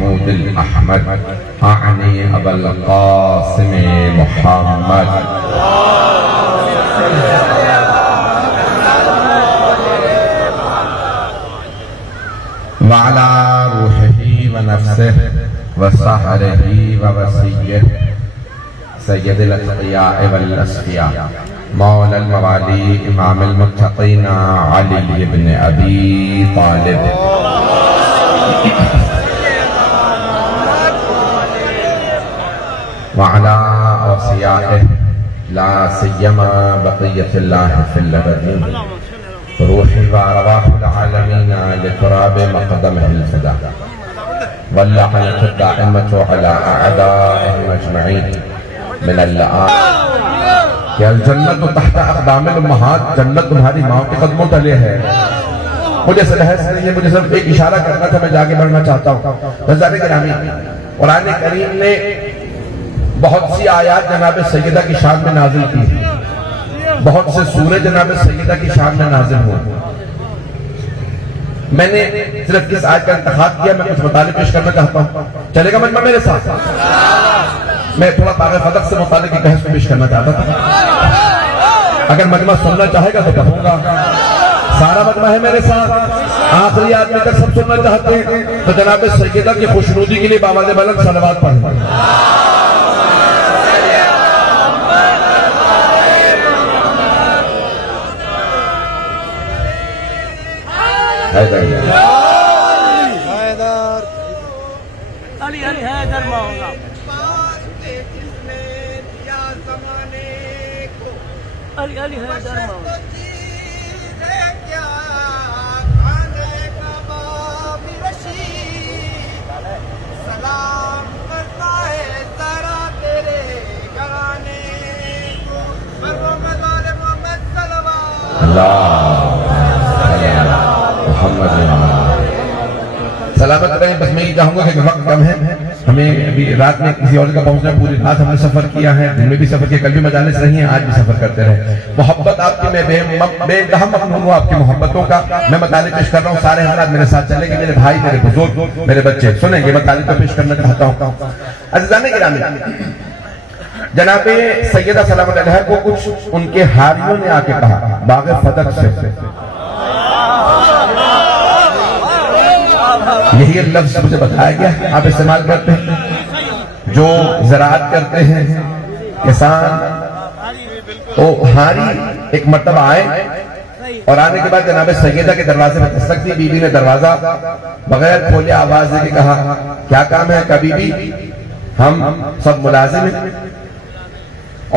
महमूद अहमद आनी अबुल कासिम मुहम्मद वाला रूहिही व नफ्सिही व सहरिही व वसीय्यिही सय्यदुल अत्क़िया वल अस्फ़िया मौलल मवाली इमामुल मुत्तक़ीन अली इब्न अबी तालिब व अला औसियाइही ला सिय्यमा बक़िय्यतुल्लाह फिल अबदी रूही व अरवाहुल आलमीन लितुराब मक़दमिहिल फ़िदा वल्लअनतु दाइमतु अला अअदाइहिम अजमईन मिनल जन्नत तहता अक़दामिल उम्महात, जन्नत तुम्हारी माँ के कदमों तले है। मुझे बहस नहीं है, मुझे सिर्फ एक इशारा करना था, मैं जाके बढ़ना चाहता हूँ। हज़रात गिरामी, कुरान करीम ने बहुत सी आयात जनाब सैयदा की शान में नाजिल की, बहुत से सूरे जनाब सैयदा की शान में नाजिल हुए। मैंने सिर्फ किस आयत का इंतखाब किया, मैं कुछ मुतालिब पेश करना चाहता हूँ। चलेगा मजमा मेरे साथ? मैं थोड़ा बाग़ फदक से मुतालिक की बहस पेश करना चाहता था। अगर मजमा सुनना चाहेगा तो कहूंगा। सारा मजमा है मेरे साथ। आखिरी आदमी तक सब सुनना चाहते हैं तो जनाब सैयदा की खुशनुदी के लिए बावाज़ बुलंद सलवात पढ़ें। अली अली है क्या खाने का बाबी रशीद सलाम करता है तारा तेरे घराने को मोहम्मद सलामत रहें। बस मैं ये चाहूंगा कि वक्त कम है, हमें अभी रात में किसी और का पहुंचना, पूरी रात हमने सफर किया है, दिन में भी सफर किया, कल भी मजालिस रही हैं, आज भी सफर करते रहे। मोहब्बत आपकी, मैं बेइंतहा ममनून हूं आपकी मोहब्बतों का। मैं मतालिब पेश कर रहा हूँ, सारे हज़रात मेरे साथ चलेंगे, मेरे भाई, मेरे बुजुर्ग, मेरे बच्चे सुनेंगे। मतालिब को पेश करना चाहता हूँ। अज़ीज़ान गिरामी, जनाबे सैयदा सलाम अलैहा को कुछ उनके हारियों ने आके कहा बाग़ फदक से, यही लफ्ज मुझे बताया गया, आप इस्तेमाल करते हैं। जो ज़राअत करते हैं किसान, तो हारी एक मर्तबा आए और आने के बाद जनाब सैयदा के दरवाजे में दस्तक दी। बीबी ने दरवाजा बगैर खोले आवाज देके कहा, क्या काम है? कभी भी हम सब मुलाजिम हैं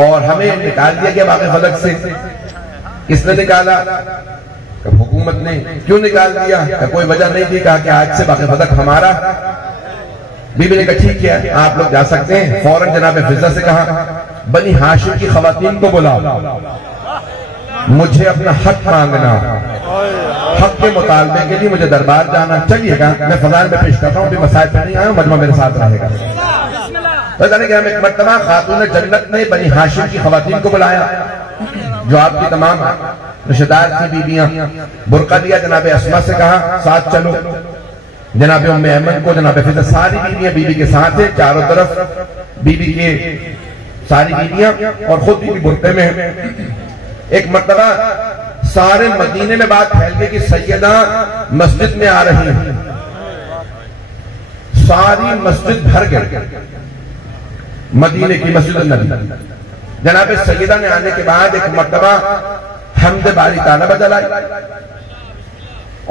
और हमें निकाल दिया गया बाग़ फदक से। किसने निकाला? हुकूमत ने। क्यों निकाल दिया? कोई वजह नहीं थी। कहा कि आज से बाग़ फदक हमारा। बीबी ने कहा ठीक है, आप लोग जा सकते हैं। फौरन जनाब फिजा से कहा, बनी हाशिम की खवातीन को बुलाओ, मुझे अपना हक मांगना, हक के मुतालबे के लिए मुझे दरबार जाना। चलिएगा, मैं फज़ाइल में पेश कर रहा हूँ, अभी मसाइल पे नहीं आया हूं, मजमा मेरे साथ रहेगा। तो जाने कि हम एक मर्तबा खातून जन्नत ने बनी हाशिम की खवातीन को बुलाया, जो आपकी तमाम रिश्तेदार थी बीबियां। बुरका दिया, जनाब अस्मा से कहा साथ चलो। जनाब उम्मे अहमद को, जनाब फिजा, सारी बीबियां बीबी के साथ है, चारों तरफ बीबी के सारी बीबियां और खुद बीबी बुरके में है। एक मर्तबा सारे मदीने में बात फैल गई कि सैयदा मस्जिद में आ रही है। सारी मस्जिद भर गई, मदीने की मस्जिद नबी। जनाब सैयदा ने आने के बाद एक मर्तबा हम्द बारी ताला बदलाई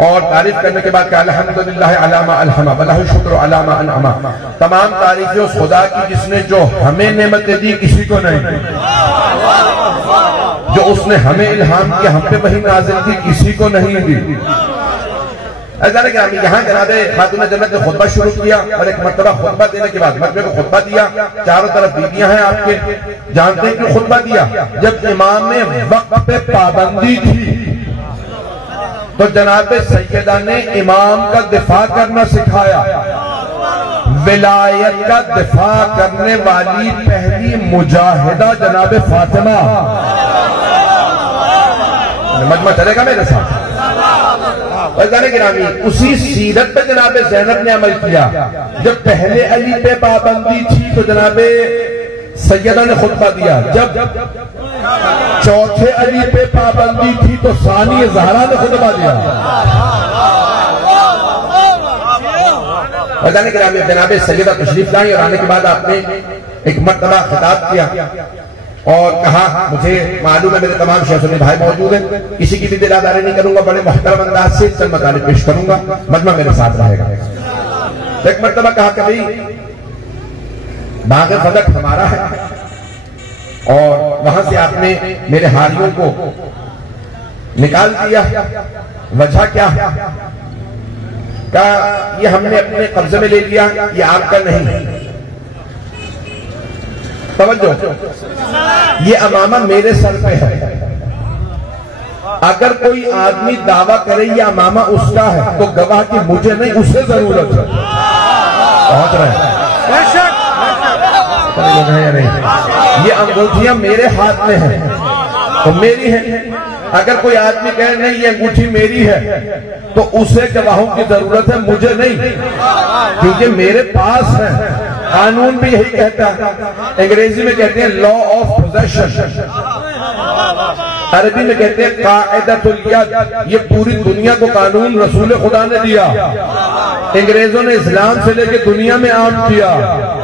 और तारीफ करने के बाद अल्हम्दुलिल्लाह अलामा अलहमा वलहु शुक्र अलामा अनअमा। तमाम तारीफें उस खुदा की जिसने जो हमें नेमतें दी किसी को नहीं, जो उसने हमें इल्हाम किया हम पे वही नाज़िल की किसी को नहीं दी। यहाँ जनाबे खातून जन्नत ने खुतबा शुरू किया और एक मर्तबा खुतबा देने के बाद मर्तबे को खुतबा दिया। चारों तरफ बीबियां हैं आपके, जानते हैं क्यों खुतबा दिया? जब इमाम ने वक्त पे पाबंदी थी तो जनाबे सैयदा ने इमाम का दिफा करना सिखाया। विलायत का दिफा करने वाली पहली मुजाहिदा जनाबे फातिमा। मजमा चलेगा मेरे साथ? वज़ाने गिरामी, उसी सीरत पे जनाब ज़ैनब ने अमल किया। जब पहले अली पे पाबंदी थी तो जनाब सैयदा ने खुतबा दिया। जब चौथे अली पे पाबंदी थी तो सानी ज़हरा ने खुतबा दिया। वज़ाने गिरामी, जनाब सैयदा तशरीफ लाई और आने के बाद आपने एक मर्तबा खिताब किया और कहा, मुझे मालूम है मेरे तमाम शेखुल भाई मौजूद हैं, किसी की भी दिलादारी नहीं करूंगा, बड़े मुहतरम अंदाज से चंद मतालिब पेश करूंगा, मजमा मेरे साथ रहेगा। एक मर्तबा कहा कि भाई बाग़ फदक हमारा है और वहां से आपने मेरे हारियों को निकाल दिया, वजह क्या? कहा ये हमने अपने कब्जे में ले लिया, ये आपका नहीं। तवज्जो, ये अमामा मेरे सर पे है। अगर कोई आदमी दावा करे ये अमामा उसका है तो गवाह की मुझे नहीं उसे जरूरत है। पहुंच रहे हैं? नहीं, ये अंगूठियां मेरे हाथ में हैं तो मेरी है। अगर कोई आदमी कहे नहीं ये अंगूठी मेरी है तो उसे गवाहों की जरूरत है, मुझे नहीं, क्योंकि मेरे पास है। कानून भी यही कहता है, अंग्रेजी में कहते हैं लॉ ऑफ पोजेशन, अरबी में कहते हैं कायदतुल यद। ये पूरी दुनिया को कानून रसूल खुदा ने दिया, अंग्रेजों ने इस्लाम से लेकर दुनिया में आम किया।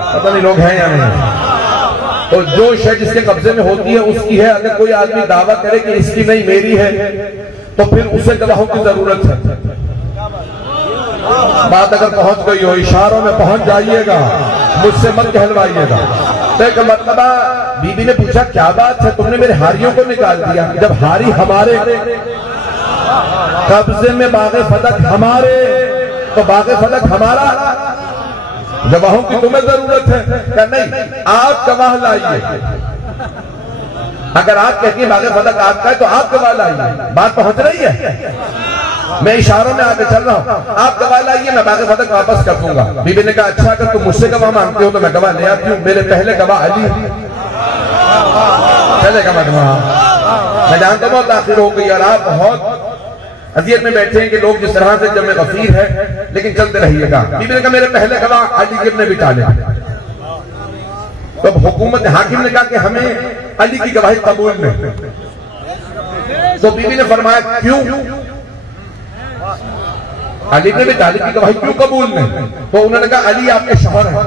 पता नहीं लोग हैं या नहीं। तो जो शय जिसके कब्जे में होती है उसकी है। अगर कोई आदमी दावा करे कि इसकी नहीं मेरी है तो फिर उसे गवाहों की जरूरत है। बात अगर पहुंच गई हो, इशारों में पहुंच जाइएगा, मुझसे मत कहलवाइएगा। तो एक मर्तबा बीबी ने पूछा क्या बात है, तुमने मेरे हारियों को निकाल दिया? जब हारी हमारे कब्जे में, बाग़ फदक हमारे, तो बाग़ फदक हमारा, गवाहों की तुम्हें जरूरत है? क्या नहीं, आप गवाह लाइए। अगर आप कहती हैं बाग़ फदक आपका है तो आप गवाह लाइए। बात पहुंच रही है? मैं इशारों में आगे चल रहा हूं, आप गवाह लाइए, मैं बाग़ फदक वापस कर दूंगा। बीबी ने कहा अच्छा, अगर तुम मुझसे गवाह मांगते हो तो मैं गवाह ले आती हूं। मेरे पहले गवाह अली, चलेगा मजमा? मैं जानता हूं बहुत आखिर हो गई और आप बहुत अजियत में बैठे हैं कि लोग जिस तरह से जब में गफीर है, लेकिन चलते रहिएगा। बीबी ने कहा मेरे पहले गवाह अली गिरने बिठा ले। तो हुकूमत हाकिम ने कहा कि हमें अली की गवाही कबूल नहीं। तो बीबी ने फरमाया क्यों? अली ने बिठा ली की गवाही क्यों कबूल नहीं? तो उन्होंने कहा अली आपके शौहर है,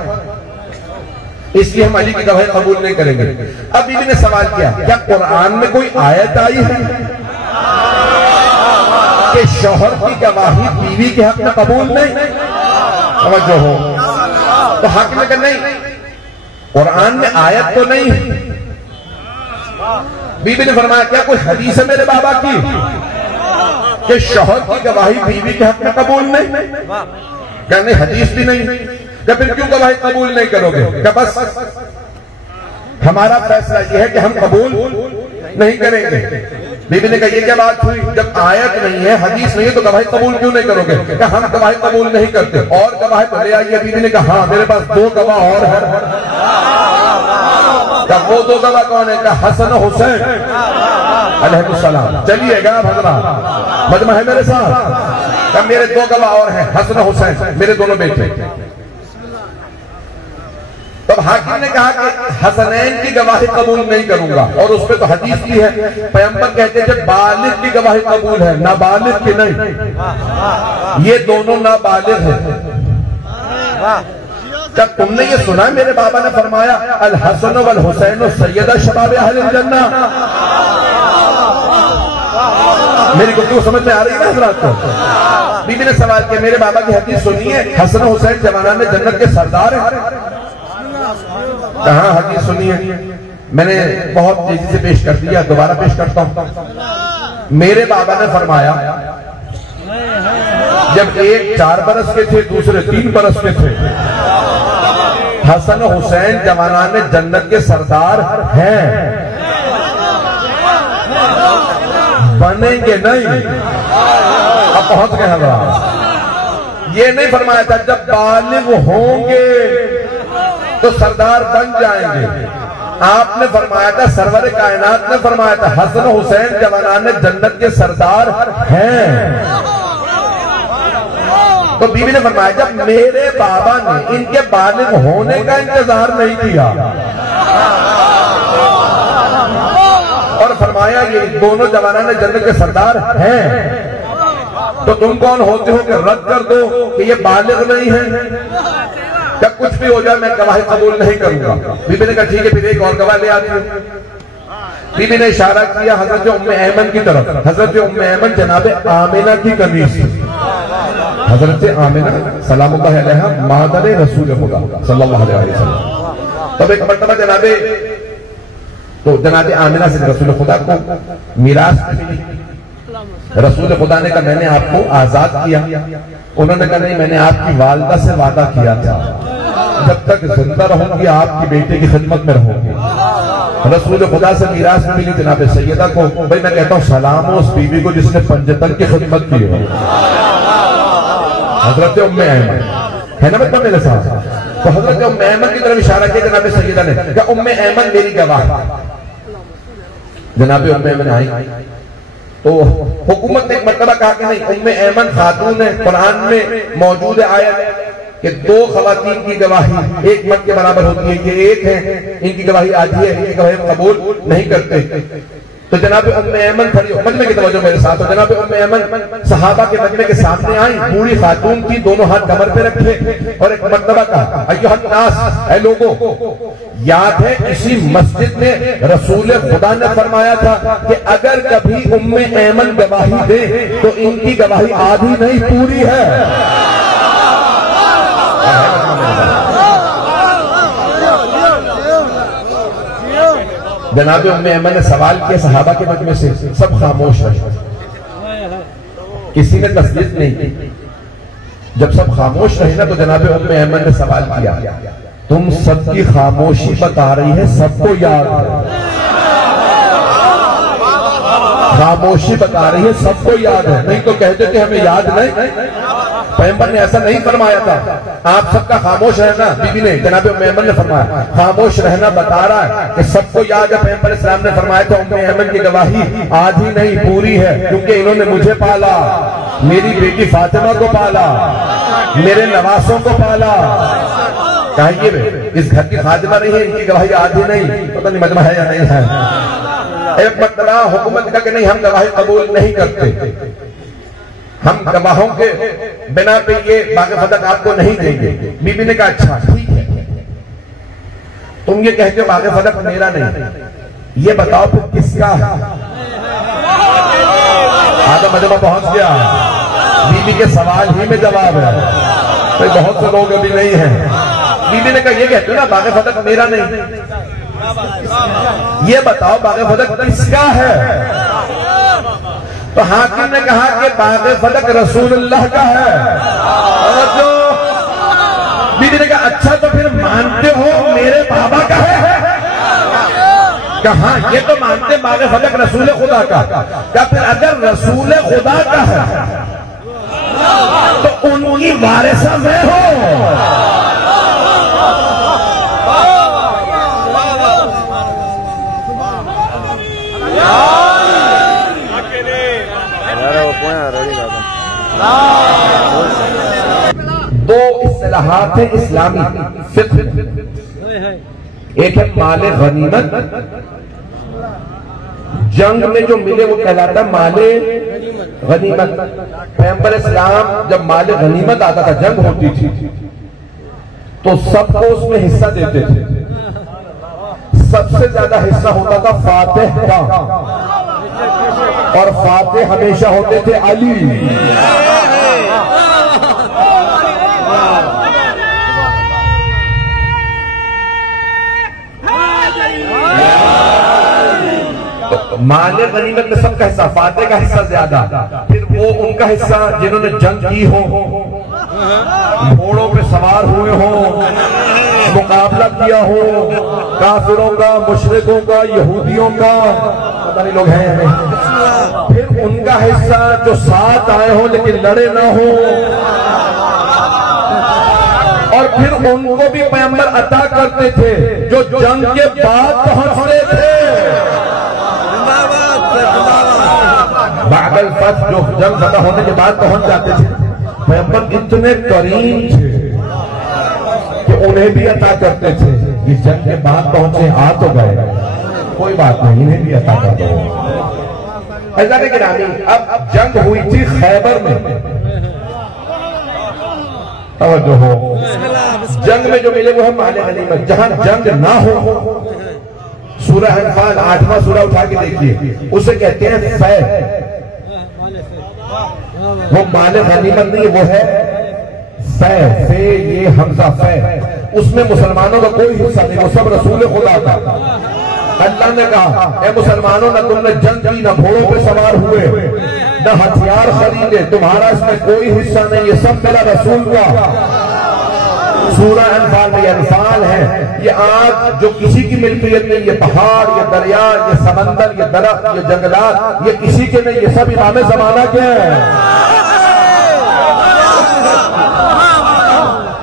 इसलिए हम अली की गवाही कबूल नहीं करेंगे। अब बीबी ने सवाल किया क्या कुरान में कोई आयत आई है कि शौहर की गवाही बीवी के हक में कबूल नहीं? समझो हो। तो हाकिम ने कहा नहीं, कुरान में आयत तो नहीं है। बीबी ने फरमाया क्या कोई हदीस है मेरे बाबा की कि शौहर की गवाही बीवी के हक में कबूल नहीं? क्या नहीं, हदीस भी नहीं। क्या फिर क्यों गवाही कबूल नहीं करोगे? क्या बस हमारा फैसला यह है कि हम कबूल नहीं करेंगे? बीबी ने कहा ये क्या बात हुई, जब आयत नहीं है, हदीस नहीं है, तो गवाही कबूल क्यों नहीं करोगे? क्या हम गवाही कबूल नहीं करते? और गवाही तो ले आइए। बीबी ने कहा हाँ मेरे पास 2 गवाह और है। क्या वो 2 गवाह कौन है? क्या हसन हुसैन अलैहिस्सलाम। चलिएगा हजरात, मजमा है मेरे साथ? क्या मेरे 2 गवाह और हैं, हसन हुसैन, मेरे दोनों बेटे। तब हाकिम ने कहा कि हसनैन की गवाही कबूल नहीं करूंगा, और उस पर तो हदीस भी है, पैगंबर कहते हैं बालिग की गवाही कबूल है, नाबालिग की नहीं। ये दोनों नाबालिग हैं। क्या तुमने ये सुना है मेरे बाबा ने फरमाया अल हसन वल हुसैन सैयदा शबाब अहल जन्नह? मेरी गुफ्तगू समझ में आ रही है हजरात को? बीबी ने सवाल किया मेरे बाबा की हदीस सुनिए, हसन हुसैन जवाना में जन्नत के सरदार हैं। कहाँ हदीस सुनी है? मैंने बहुत तेजी से पेश कर दिया, दोबारा पेश करता हूं। मेरे बाबा ने फरमाया जब एक 4 बरस के थे, दूसरे 3 बरस के थे, हसन हुसैन जवानान जन्नत के सरदार हैं, बनेंगे नहीं। अब पहुंच गए हम। ये नहीं फरमाया था जब बालिग होंगे तो सरदार बन जाएंगे। आपने फरमाया था, सरवर कायनात ने फरमाया था हसन हुसैन जवानान जन्नत के सरदार हैं। तो बीवी ने फरमाया जब मेरे बाबा ने इनके बालिग होने का इंतजार नहीं किया और फरमाया ये दोनों जवाना ने जन्नत के सरदार हैं, तो तुम कौन होते हो कि रद्द कर दो कि ये बालिग नहीं है? क्या कुछ भी हो जाए मैं गवाही कबूल नहीं करूंगा। बीबी ने कहा ठीक है, फिर एक और गवाह ले आती हूं। बीबी ने इशारा किया हजरत उम्मे ऐमन की तरफ। हजरत उम्मे ऐमन जनाबे आमिना की कमीज, हजरत आमिना सलामुल्लाह अलैहा मादर रसूल खुदा सल्लल्लाहु अलैहि वसल्लम। तब एक मर्तबा जनाबे तो जनाबे आमिना से रसूल खुदा को मीरास मिली। रसूल खुदा ने कहा मैंने आपको आजाद किया। उन्होंने कहा नहीं, मैंने आपकी वालदा से वादा किया था जब तक जिंदा रहूंगी आपकी बेटे की खिदमत में रहूंगी। रसूल खुदा से मीरास में मिली जनाब सैयदा को। भाई मैं कहता हूँ सलाम हो उस बीवी को जिसने पंजतन की खिदमत की हो, हजरत उम्मे ऐमन है ना मतलब मेरे साथ। तो हजरत उम्मे ऐमन की तरफ इशारा किया जनाब सैयदा ने, क्या उम्मे ऐमन मेरी गवाह। जनाब उम्मे ऐमन आई तो हुकूमत ने एक मर्तबा कहा कि नहीं, उम्मे ऐमन खातून है। कुरान में मौजूद है आयत कि दो खवातीन की गवाही एक मर्द के बराबर होती है। ये एक है, इनकी गवाही आधी है, इनकी गवाही कबूल नहीं करते। तो जनाब उम्मे ऐमन खड़ी हो, मजमे की तवज्जो मेरे साथ हो। जनाब उम्मे ऐमन सहाबा के मजमे के सामने आई, बूढ़ी खातून की, दोनों हाथ कमर पे रखे और एक मर्तबा कहा अय्युहन्नास, ऐ लोगों, याद है इसी मस्जिद में रसूल खुदा ने फरमाया था कि अगर कभी उम्मे ऐमन गवाही दे तो इनकी गवाही आधी नहीं पूरी है। जनाब उम्मे ऐमन ने सवाल किया सहाबा के मजमे से, सब खामोश है, किसी ने तस्दीक नहीं की। जब सब खामोश रहे ना तो जनाब उम्मे ऐमन ने सवाल किया, तुम सबकी खामोशी बता रही है सबको याद है, खामोशी बता रही है सबको याद है, नहीं तो कहते थे हमें याद नहीं। पैगंबर ने ऐसा नहीं फरमाया था, आप सबका खामोश रहना। बीबी ने जनाब उम्मे ऐमन ने फरमाया खामोश रहना बता रहा है कि सबको याद है। पैगंबर इस्लाम ने फरमाया था उम्मे ऐमन की गवाही आधी नहीं पूरी है, क्योंकि इन्होंने मुझे पाला, मेरी बेटी फातिमा को पाला, मेरे नवासों को पाला। चाहिए इस घर की खादिमा नहीं है, इनकी गवाही आधी नहीं, पता नहीं मजमा है या नहीं है। एक मर्तबा हुकूमत का कि नहीं हम गवाही कबूल नहीं करते, हम गवाहों के बिना पे ये बाग़ फदक आपको नहीं देंगे। बीबी ने कहा अच्छा ठीक है, तुम ये कहते हो बाग़ फदक मेरा नहीं, ये बताओ फिर किसका है। आधा मजमा पहुंच गया, बीबी के सवाल ही में जवाब है, तो बहुत से लोग अभी नहीं है। बीबी ने कहा ये कहते हो ना बाग़ फदक मेरा नहीं, ये बताओ बाग़ फदक किसका है। तो हाकिम ने कहा कि बाग़ फदक रसूलुल्लाह का है। और जो बीबी ने कहा अच्छा तो फिर मानते हो मेरे बाबा का है। कहा ये तो मानते बाग़ फदक रसूल खुदा का। क्या फिर अगर रसूल खुदा का है तो उनकी वारिसा मैं हूं। दो इस्तिलाहात है इस्लामी फिक्र, एक है माले गनीमत, जंग में जो मिले वो कहलाता माले गनीमत। पैगंबर इस्लाम जब माले गनीमत आता था, जंग होती थी तो सबको उसमें हिस्सा देते थे। सबसे ज्यादा हिस्सा होता था फातिह का, और फातिह हमेशा होते थे अली। तो माले गनीमत में सबका हिस्सा, फातिह का हिस्सा ज्यादा, फिर वो उनका हिस्सा जिन्होंने जंग की हो, घोड़ों पे सवार हुए हो, मुकाबला किया हो काफिरों का, मुशरिकों का, यहूदियों का, पता नहीं लोग हैं। फिर उनका हिस्सा जो साथ आए हो लेकिन लड़े ना हो, और फिर उनको भी पैगंबर अता करते थे जो जंग के बाद पहुंचते थे। बादल फत जो जंग फतह होने के बाद पहुंच जाते थे, पैगंबर इतने करीम थे कि उन्हें भी अता करते थे। इस जंग के बाद पहुंचे, आ तो गए, कोई बात नहीं, इन्हें भी अता कर दो। ऐसा नहीं गिरानी। अब जंग हुई थी खैबर में, तवज्जो हो, जंग में जो मिले वो है माले गनीमत। जहां जंग ना हो, सूरह अनफाल 8वां सूरह उठा के देखिए, उसे कहते हैं फै। वो माले गनीमत नहीं, वो है फै। फे ये हमजा फै, उसमें मुसलमानों का कोई हिस्सा नहीं, वो सब रसूल खुदा था। अल्लाह ने कहा, ए मुसलमानों, न तुमने जंग की, न घोड़ों पे सवार हुए, न हथियार खरीदे, तुम्हारा इसमें कोई हिस्सा नहीं, ये सब मेरा रसूल हुआ। सूरह अनफाल में अनफाल है, ये आग जो किसी की मिल्कियत नहीं, ये पहाड़, ये दरिया, ये समंदर, ये दरख्त, ये जंगलात, ये किसी के नहीं, ये सब इमाम जमाना के हैं।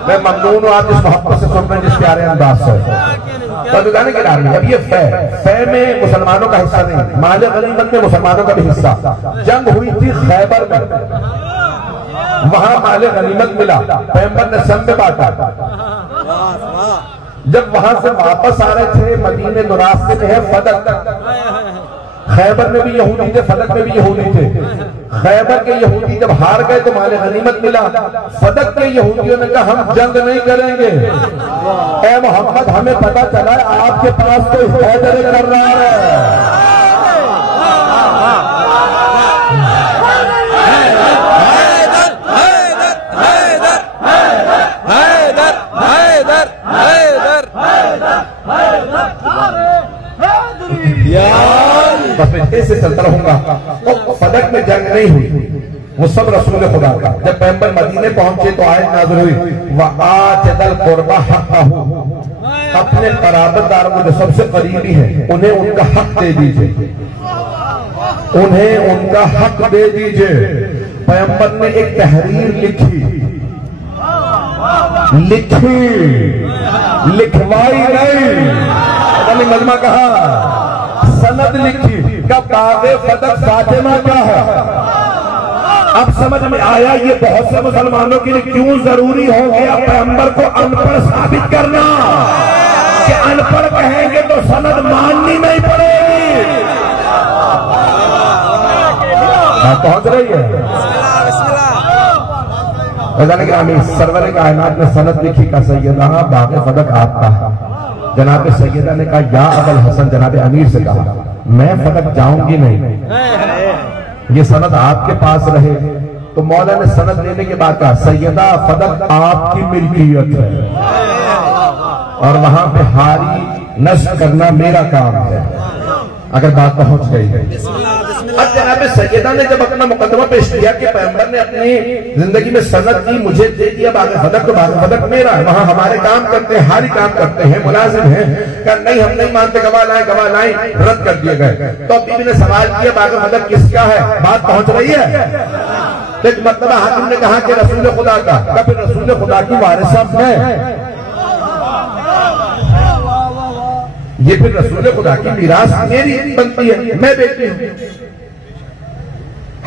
मैं ममनून हूं आप इस मोहब्बत से सुन रहे हैं, जिस प्यारे अंदाज से। तो बताने के लिए अब ये फै में मुसलमानों का हिस्सा नहीं, माले गनीमत में मुसलमानों का भी हिस्सा। जंग हुई थी खैबर में, वहां माले गनीमत मिला, पैगंबर ने सब में बांटा। जब वहां से वापस आ रहे थे मदीने, तो रास्ते में है फदक। खैबर में भी यहूदी थे, फदक में भी यहूदी थे। खैबर के यहूदी जब हार गए तो माले गनीमत मिला। फदक के यहूदियों ने कहा, हम जंग नहीं करेंगे, ए मोहम्मद, हमें पता चला आपके पास कोई हैदर कर रहा है। बस मैं ऐसे चलता रहूंगा। तो फदक में जंग नहीं हुई, वो सब रसूल खुदा का। जब पैगंबर मदीने पहुंचे तो आयत नाज़िल हुई, वआतिल कुर्बा हक़्क़हू, अपने क़राबतदारों को जो सबसे करीबी है उन्हें उनका हक दे दीजिए, उन्हें उनका हक दे दीजिए। पैगंबर ने एक तहरीर लिखवाई नहीं, मजमा कहा, सनद लिखी का बाग़े फदक फातिमा क्या है। अब समझ में आया ये बहुत से मुसलमानों के लिए क्यों जरूरी हो गया पैगंबर को अनपढ़ साबित करना, कि अनपढ़ कहेंगे तो सनद माननी नहीं पड़ेगी। पहुंच रही है सरवर कायनात ने सनद लिखी का सैयदा बाग़े फदक आपका है। जनाब सैयदा ने कहा, या अबुल हसन, जनाब अमीर से कहा, मैं फदक जाऊंगी नहीं, ये सनद आपके पास रहे। तो मौला ने सनद लेने के बाद कहा, सैयदा फदक आपकी मिल्कियत है और वहां पे हारी नष्ट करना मेरा काम है। अगर बात पहुंच गई है। अब जनाब सैयदा ने जब अपना मुकदमा पेश किया कि पैगंबर ने अपनी जिंदगी में सनद दी, मुझे दे दिया बाग़े फदक, तो बाग़े फदक मेरा है, वहां हमारे काम करते हैं, हारी काम करते हैं, मुलाजिम हैं। कहा नहीं, हम नहीं मानते, गवाह लाए, रद्द कर दिए गए। तो अब बीबी ने सवाल किया, बाग़े फदक किसका है? बात पहुंच रही है। तो एक मतलब हाकिम ने कहा कि रसूल खुदा का। फिर रसूल खुदा की वारिस मैं, ये फिर रसूल खुदा की मीरास मेरी बनती है, मैं बेटी हूं।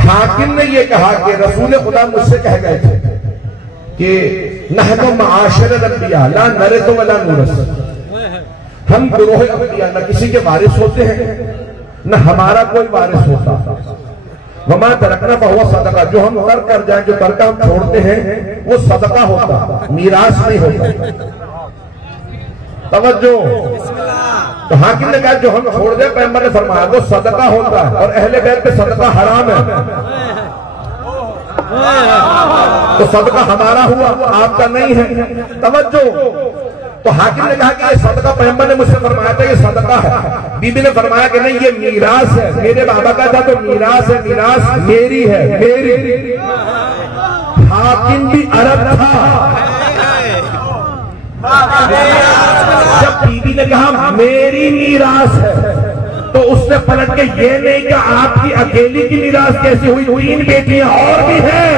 हाकिम ने ये कहा कि रसूल खुदा मुझसे कह गए थे कि नहनु माशरल अंबिया ला नरिसु वला नूरस, हम गुरोह अंबिया न किसी के वारिस होते हैं न हमारा कोई वारिस होता। वमा तरकना फहुवा सदका, जो हम तर्क कर जाए, जो तर्क हम छोड़ते हैं वो सदका होता, मीरास नहीं होता। तवज्जो। तो हाकिम ने कहा, जो हम छोड़ दे, पैगंबर ने फरमाया वो सदका होता है और अहले बैत पे सदका हराम है। तो सदका हमारा हुआ, आपका नहीं है। तवज्जो। तो हाकिम ने कहा कि ये सदका पैगंबर ने मुझसे फरमाया था, ये सदका है। बीबी ने फरमाया कि नहीं, ये मीरास है, मेरे बाबा का था तो मीरास है, मीरास मेरी है, मेरी। हाकिम भी अरब था। जब बीबी ने कहा मेरी मीरास है, तो उसने पलट के ये नहीं कहा आपकी अकेली की मीरास कैसी हुई, 3 बेटियां और भी हैं।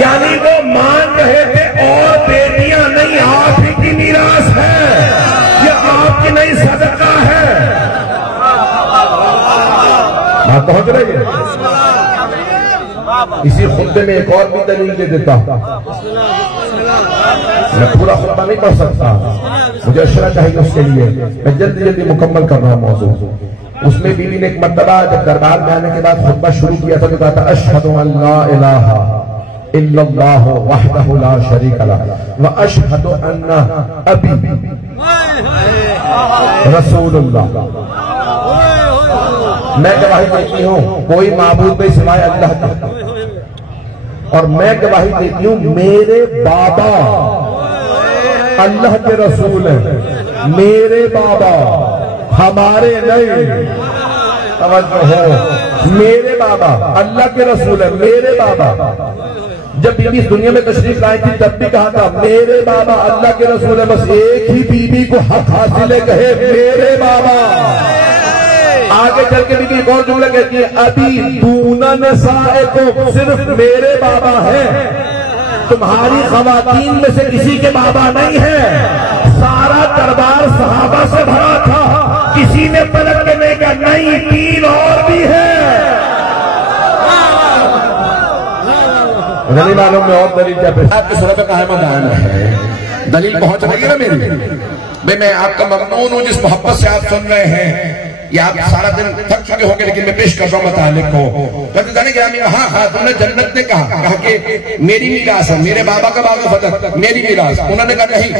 यानी वो मान रहे थे और बेटियां नहीं, आप ही की मीरास है, ये आपकी नहीं सदका है। बात पहुंच रही है। इसी खुतबे में एक और भी दलील दे देता हूं। मैं पूरा खुतबा नहीं पढ़ सकता, मुझे अशरा चाहिए उसके लिए, मैं जल्दी जल्दी मुकम्मल कर रहा हूं मौजू। उसमें बीवी ने एक मर्तबा जब दरबार में आने के बाद खुतबा शुरू किया था तो कहा था अशहदु अल्ला इलाहा इल्लल्लाहु वहदहु ला शरीका लहु व अशहदु अन्ना अबी रसूलुल्लाह। मैं गवाही देती हूँ कोई माबूद नहीं सिवाय अल्लाह का, और मैं गवाही देती हूँ मेरे बाबा अल्लाह के रसूल हैं। मेरे बाबा, हमारे नहीं, तवज्जो हो, मेरे बाबा अल्लाह के रसूल है, मेरे बाबा। जब बीबी इस दुनिया में तशरीफ लाई थी तब भी कहा था मेरे बाबा अल्लाह के रसूल है। बस एक ही बीबी को हक हासिल है, कहे मेरे बाबा। आगे चल के बीबी एक और जुमला कहती है अभी दूना निसाएकुम, सिर्फ मेरे बाबा है, तुम्हारी खवातीन में से किसी के बाबा नहीं है। सारा दरबार सहाबा से भरा था, किसी ने पलट के नहीं कहा नहीं, तीन और भी है। नहीं मालूम में और दलील क्या आपके सुरत पे कहा दायन है, दलील पहुंच रही है ना मेरी। भाई मैं आपका ममनून हूं जिस मोहब्बत से आप सुन रहे हैं, या आप सारा दिन थक चुके होंगे, लेकिन मैं पेश कर रहा हूं मुतालिक को। जाने क्या हाँ हाँ तुमने जन्नत ने कहा कि मेरी मीरास है, मेरे बाबा का बाग फतह मेरी मीरास। उन्होंने कहा नहीं,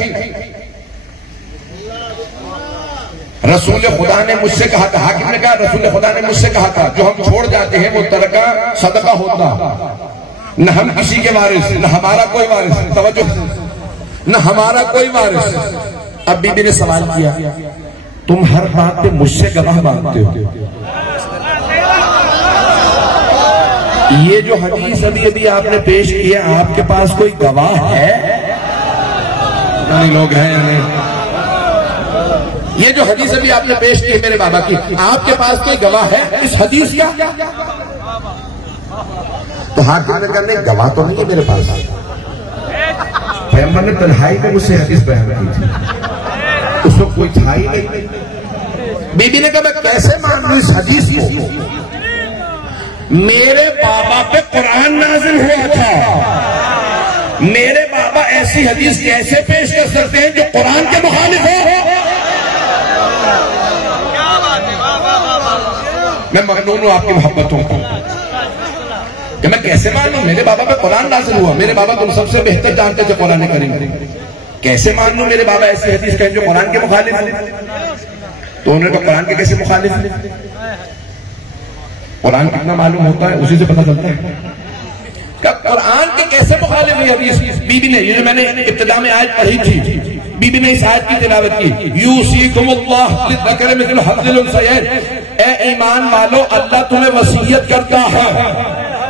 रसूल खुदा ने मुझसे कहा था, हाकिम ने कहा रसूल खुदा ने मुझसे कहा था जो हम छोड़ जाते हैं वो तरका सदका होता, न हम किसी के वारिस, न हमारा कोई वारिस, तवज्जो, न हमारा कोई वारिस। अब बीबी ने सवाल किया तुम हर बात पे मुझसे गवाह मांगते हो, ये जो हदीस अभी अभी आपने पेश किया आपके पास कोई गवाह है? लोग हैं या नहीं? ये जो हदीस अभी आपने पेश की है मेरे बाबा की, आपके पास कोई गवाह है इस हदीस का? तो हाथ ने कहा नहीं, गवाह तो नहीं है मेरे पास। पैगंबर ने तन्हाई में मुझसे हदीस बयान की थी, उसको कोई था ही नहीं। बीबी ने कहा मैं कैसे मान लूं इस हदीस को? मेरे बाबा पे कुरान नाजिल हुआ था, मेरे बाबा ऐसी हदीस कैसे पेश कर सकते हैं जो कुरान के मुखालिफ हो? मैं ममनून हूं आपकी मोहब्बतों को कि मैं कैसे मानूं? मेरे बाबा पे कुरान नाज़िल हुआ, मेरे बाबा तुम सबसे बेहतर जानते थे कुरान करीम, कैसे मान लूं मेरे बाबा ऐसी हदीस कहें जो कुरान के मुखालिफ है? तो उन्होंने कहा कुरान के कैसे मुखालिफ है? कुरान कितना मालूम होता है उसी से पता चलता है। क्या कुरान के कैसे मुखालिफ है हदीस? बीबी ने, ये जो मैंने इब्तिदा में आयत पढ़ी थी, बीबी ने इस आयत की तिलावत की, यूसीकुमुल्लाह लिज़्ज़करि मिस्लु हज़्ज़िल उन्सयैन, ए ईमान वालो अल्लाह तुम्हें वसीयत करता है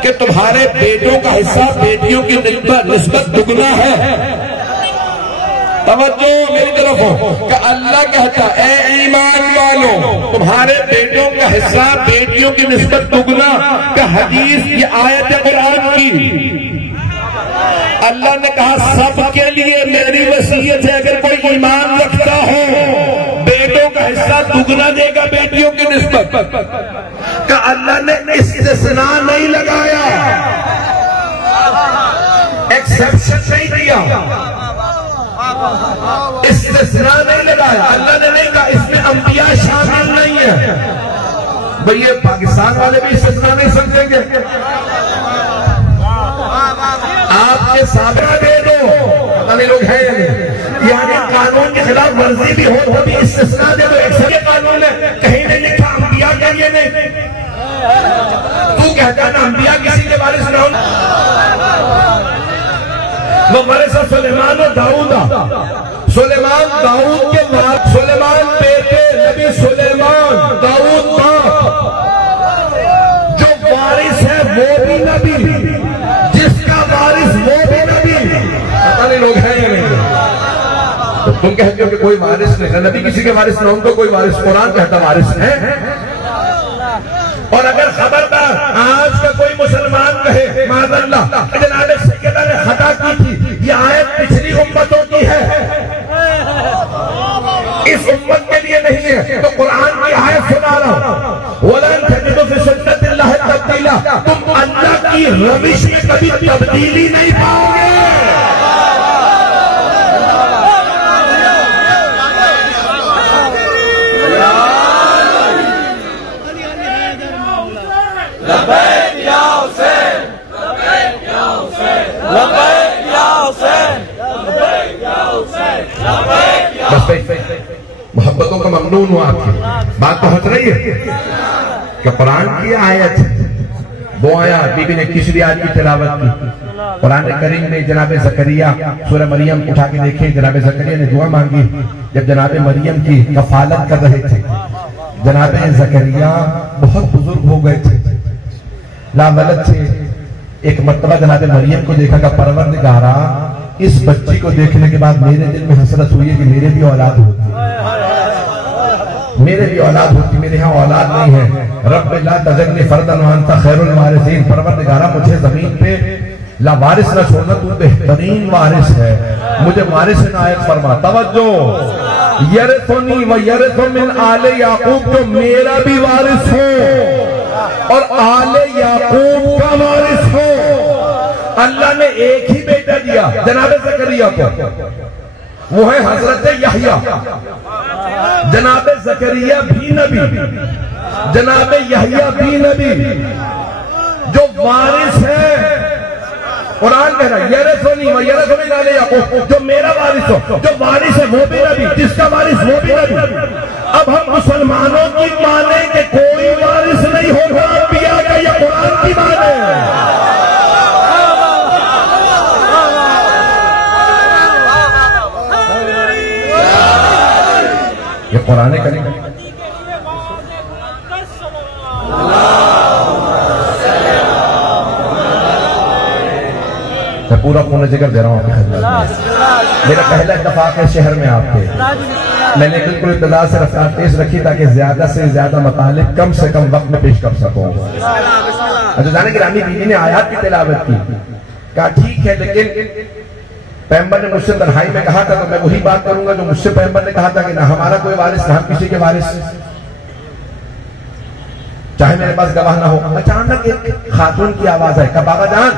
कि तुम्हारे बेटों का हिस्सा बेटियों की निस्बत दुगना है। तवज्जो मेरी तरफ हो कि अल्लाह कहता ए ईमान वालों तुम्हारे बेटों का हिस्सा बेटियों की निस्बत दुगना का हदीस, ये आयत कुरान की। अल्लाह ने कहा सबके लिए मेरी वसीयत है, अगर कोई ईमान रखता हो बेटों का हिस्सा दुगना देगा बेटियों की निस्बत का। अल्लाह ने इस्तिस्ना नहीं लगाया, एक्सेप्शन नहीं दिया, इस्तिस्ना नहीं लगाया। अल्लाह ने नहीं कहा इसमें अंबिया शामिल नहीं है। भाई ये पाकिस्तान वाले भी इस्तिस्ना नहीं समझेंगे। आपके सामने दे दो, पता नहीं लोग हैं यानी कानून के खिलाफ वर्जी भी हो तो भी इस्तिस्ना दे दो। एक कानून है, कहीं नहीं लिखा अंबिया के लिए नहीं। तू कहता ना अंबिया किसी के बारे में वो मेरे साथ सुलेमान और दाऊदा, सुलेमान दाऊद के बाद, सुलेमान बेटे नबी सुलेमान, दाऊद बाप, जो वारिस है वो भी नबी, जिसका वारिस वो भी नबी। पता नहीं लोग हैं या नहीं? तो तुम कहते हो कि कोई वारिस नहीं, नबी किसी के वारिस ना हो तो कोई वारिस, कुरान कहता वारिस है। और अगर खबरदार आज का कोई मुसलमान कहे माज़अल्लाह जनाब सैयदा ने खता की थी, ये आयत पिछली उम्मतों की है, इस उम्मत के लिए नहीं है, तो कुरान की आयत सुना रहा हूं, वलन तजिदु फी सुन्नतिल्लाहि तब्दीला, तुम अल्लाह की रविश में कभी तब्दीली नहीं पाओगे। लब्बैक या हुसैन, लब्बैक या हुसैन, लब्बैक या हुसैन, लब्बैक या हुसैन, लब्बैक या हुसैन। मोहब्बतों का ममनून हुआ आपकी बात पहुंच रही है कि कुरान की आयत वो आया बीबी ने किस रियाज की तिलावत की। कुरान करीम में जनाब ज़करिया सूरह मरियम उठा के देखे, जनाब ज़करिया ने दुआ मांगी जब जनाब मरियम की कफालत कर रहे थे। जनाब ज़करिया बहुत बुजुर्ग हो गए थे, लावलद थे। एक मर्तबा जनाब मरियम को देखा कि परवरदिगारा इस बच्ची को देखने के बाद मेरे दिल में हसरत हुई है कि मेरे भी औलाद होती, मेरे भी औलाद होती, मेरे यहाँ औलाद नहीं है। रब्ब ला तज़रनी फर्दन व अंता खैरुल वारिसीन, परवरदिगारा मुझे जमीन पे लावारिस न छोड़ना, तू बेहतरीन वारिस है, मुझे वारिस नायक फरमा। तवज्जो, यरिसुनी व यरिसु मिन आले याकूब, जो मेरा भी वारिस हो और आले याकूब का वारिस हो। अल्लाह ने एक ही बेटा दिया जनाब ज़करिया को, वो है हजरत यहया। जनाब ज़करिया भी नबी, जनाब यहया भी नबी। जो वारिस है, कुरान कह रहा है यरिसुनी व यरिसु मिन आले याकूब, जो मेरा वारिस हो, जो वारिस है वो भी नबी, जिसका वारिस वो भी नबी। अब हम मुसलमानों की माने कि कोई वारिस नहीं होगा अंबिया का, या कुरान की माने। ये कुरान करीम मैं पूरा खून जिक्र दे रहा हूँ आपकी खिदमत में। मेरा पहला इत्तफाक है शहर में आपके, मैंने बिल्कुल इब्तिदा से रफ्तार तेज रखी ताकि ज्यादा से ज्यादा मतालिब कम से कम वक्त में पेश कर सकूं। अच्छा जाने गिरामी बीवी ने आयात की तिलावत की, कहा ठीक है लेकिन पैगंबर ने मुझसे तन्हाई में कहा था तो मैं वही बात करूंगा जो मुझसे पैगंबर ने कहा था कि ना हमारा कोई वारिस ना हम किसी के वारिस, चाहे मेरे पास गवाह ना हो। अचानक एक खातून की आवाज है, कहा बाबा जान,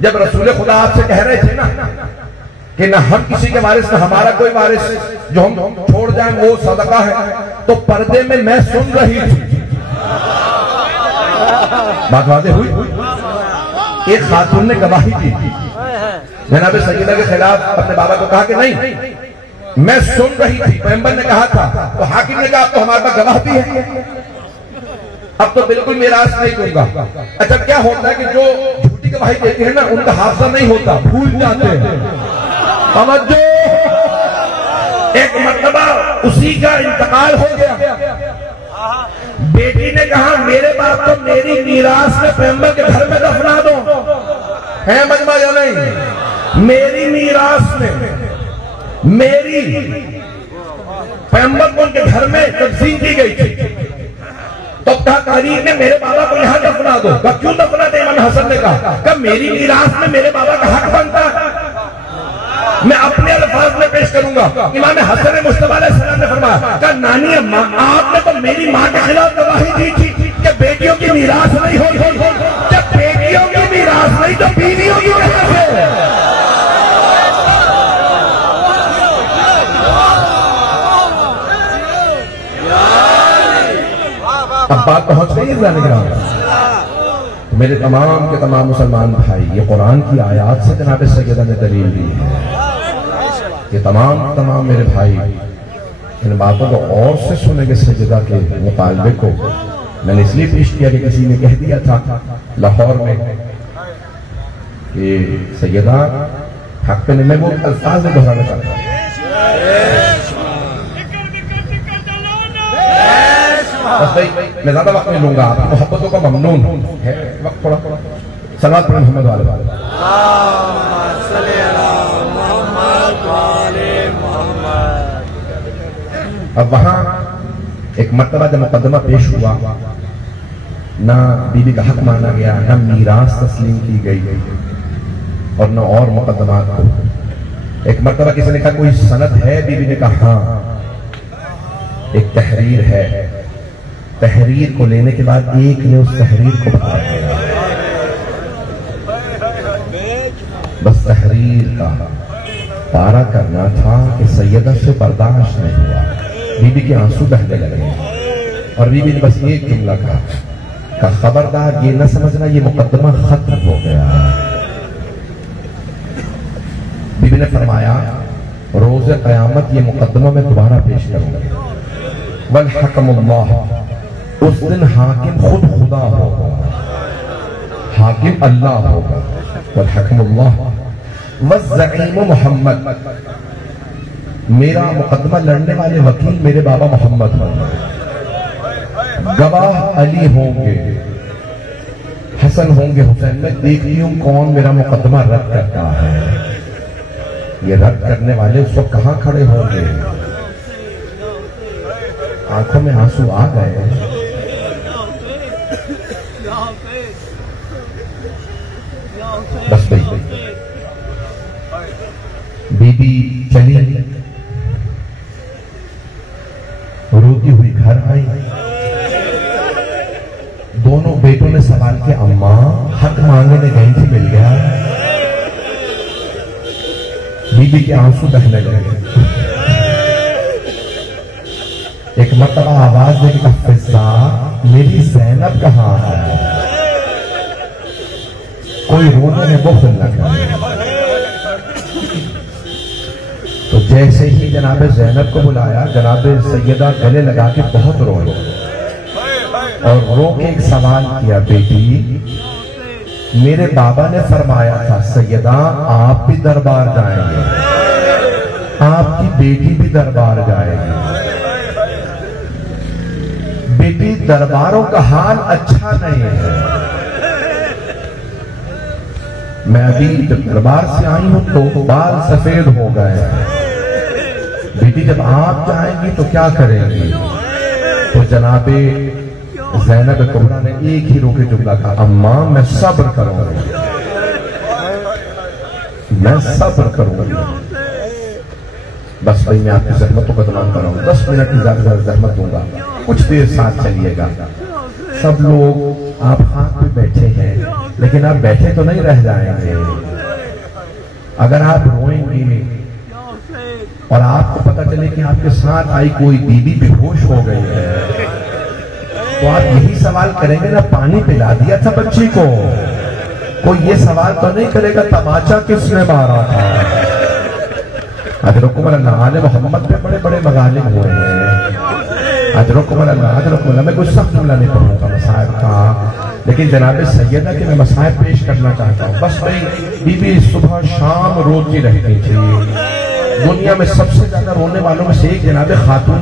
जब रसूल खुदा आपसे कह रहे थे ना कि ना हम किसी के वारिस ना हमारा कोई वारिस, जो हम छोड़ जाएं वो सदका है, तो पर्दे में मैं सुन रही थी। बात वाज़ेह हुई। एक खातून ने गवाही दी, जनाब सैयदा के खिलाफ अपने बाबा को कहा कि नहीं मैं सुन रही थी, पैगंबर ने कहा था। तो हाकिम ने कहा अब तो हमारे पास गवाह भी है, अब तो बिल्कुल मिरास नहीं दूंगा। अच्छा क्या होता है कि जो झूठी गवाही देते हैं ना उनका हादसा नहीं होता, भूल जाते हैं। समझो, एक मर्तबा उसी का इंतकाल हो गया, बेटी ने कहा मेरे बाप को मेरी मीरास में पैगंबर के घर में दफना दो, है मजमा या नहीं, मेरी मीरास में मेरी पैगंबर को उनके घर में तकसीम की गई थी। तो कहा तारीख ने मेरे बाबा को यहां दफना दो। कहा क्यों दफना दे? इमाम हसन ने कहा मेरी मीरास में मेरे बाबा का हक बनता है, मैं अपने अल्फाज में पेश करूंगा। इमाम हसन मुस्तफा अलैहिस्सलाम ने फरमाया कहा नानी अम्मा आपने तो मेरी मां के खिलाफ गवाही दी थी कि बेटियों की मीरास नहीं होगी, जब बेटियों की मीरास नहीं तो बीवियों की कैसे? अब बात पहुंच गई है। मेरे तमाम के तमाम मुसलमान भाई, ये कुरान की आयात से जनाब सैयदा ने दलील दी है। ये तमाम मेरे भाई इन बातों को और से सुनेंगे सैयदा के मुतालबे को। मैंने इसलिए पेश किया कि किसी ने कह दिया था लाहौर में कि सैयदा हक पे, मैं वो अल्फाज में दोहराना चाहता हूँ। बस भाई मैं ज्यादा वक्त नहीं लूंगा, आप मोहब्बतों का ममनून है वक्त थोड़ा थोड़ा। सलात पढ़ें मोहम्मद वाले अब वहां एक मर्तबा जब मुकदमा पेश हुआ, ना बीबी का हक माना गया, ना मीरास तस्लीम की गई और न और मुकदमा को। एक मर्तबा किसी ने कहा कोई सनद है? बीबी ने कहा हाँ, एक तहरीर है। तहरीर को लेने के बाद एक ने उस तहरीर को पढ़ा, बस तहरीर का पारा करना था कि सैयदा से बर्दाश्त नहीं हुआ, बीबी के आंसू बहने लगे और बीबी ने बस एक जुमला कहा, खबरदार ये न समझना ये मुकदमा खत्म हो गया। बीबी ने फरमाया, रोज़े क़यामत ये मुकदमा मैं दोबारा पेश करूंगा। वल हकमुल्लाह, उस दिन हाकिम खुद खुदा होगा, हाकिम अल्लाह होगा। वल हकमुल्लाह वज़्ज़ईम मोहम्मद, मेरा मुकदमा लड़ने वाले वकील मेरे बाबा मोहम्मद होंगे, गवाह अली होंगे, हसन होंगे, हुसैन। मैं देखती हूं कौन मेरा मुकदमा रद्द करता है। ये रद्द करने वाले उस वक्त कहां खड़े होंगे? आंखों में आंसू आ गए। बस भाई बीबी चली, रोती हुई घर आई। दोनों बेटों ने सवाल किया, अम्मा हक मांगने गई थी, मिल गया? बीबी के आंसू बहने लगे। एक मरतबा आवाज देगी, फिजा मेरी ज़ैनब कहाँ है? कोई रोने में बुख़्ल न करे। तो जैसे ही जनाब ज़ैनब को बुलाया, जनाब सैयदा गले लगा के बहुत रोए और रो के एक सवाल किया, बेटी मेरे बाबा ने फरमाया था सैयदा आप भी दरबार जाएंगे, आपकी बेटी भी दरबार जाएगी। बेटी दरबारों का हाल अच्छा नहीं है। मैं अभी जब दरबार से आई हूं तो बाल सफेद हो गए। बेटी जब आप जाएंगी तो क्या करेंगी? तो जनाबे ज़ैनब कुबरा ने एक ही रोके जुमला कहा, अम्मा मैं सब्र करूंगी, मैं सब्र करूंगी। बस भाई मैं आपकी ज़हमतों को बदनाम करूंगा, 10 मिनट की ज्यादा ज़हमत दूंगा, कुछ देर साथ चलिएगा। सब लोग आप हाथ पे बैठे हैं, लेकिन आप बैठे तो नहीं रह जाएंगे। अगर आप रोएंगे और आपको पता चले कि आपके साथ आई कोई बीबी बेहोश हो गई है, तो आप यही सवाल करेंगे ना, पानी पिला दिया था बच्ची को? कोई ये सवाल तो नहीं करेगा तमाचा किसने मारा था? अजरकुम अल्लाह, आले मोहम्मद पे बड़े बड़े मगालिब हुए हैं। अजरकुम अल्लाह, अजरकुम अल्लाह। मैं कुछ सख्त जुमला नहीं पढ़ूंगा मसाइब का, लेकिन जनाब सैयदा के मैं मसाइब पेश करना चाहता हूँ। बस भाई बीबी सुबह शाम रोती रहती थी। दुनिया में सबसे ज्यादा रोने वालों में से एक जनाब खातून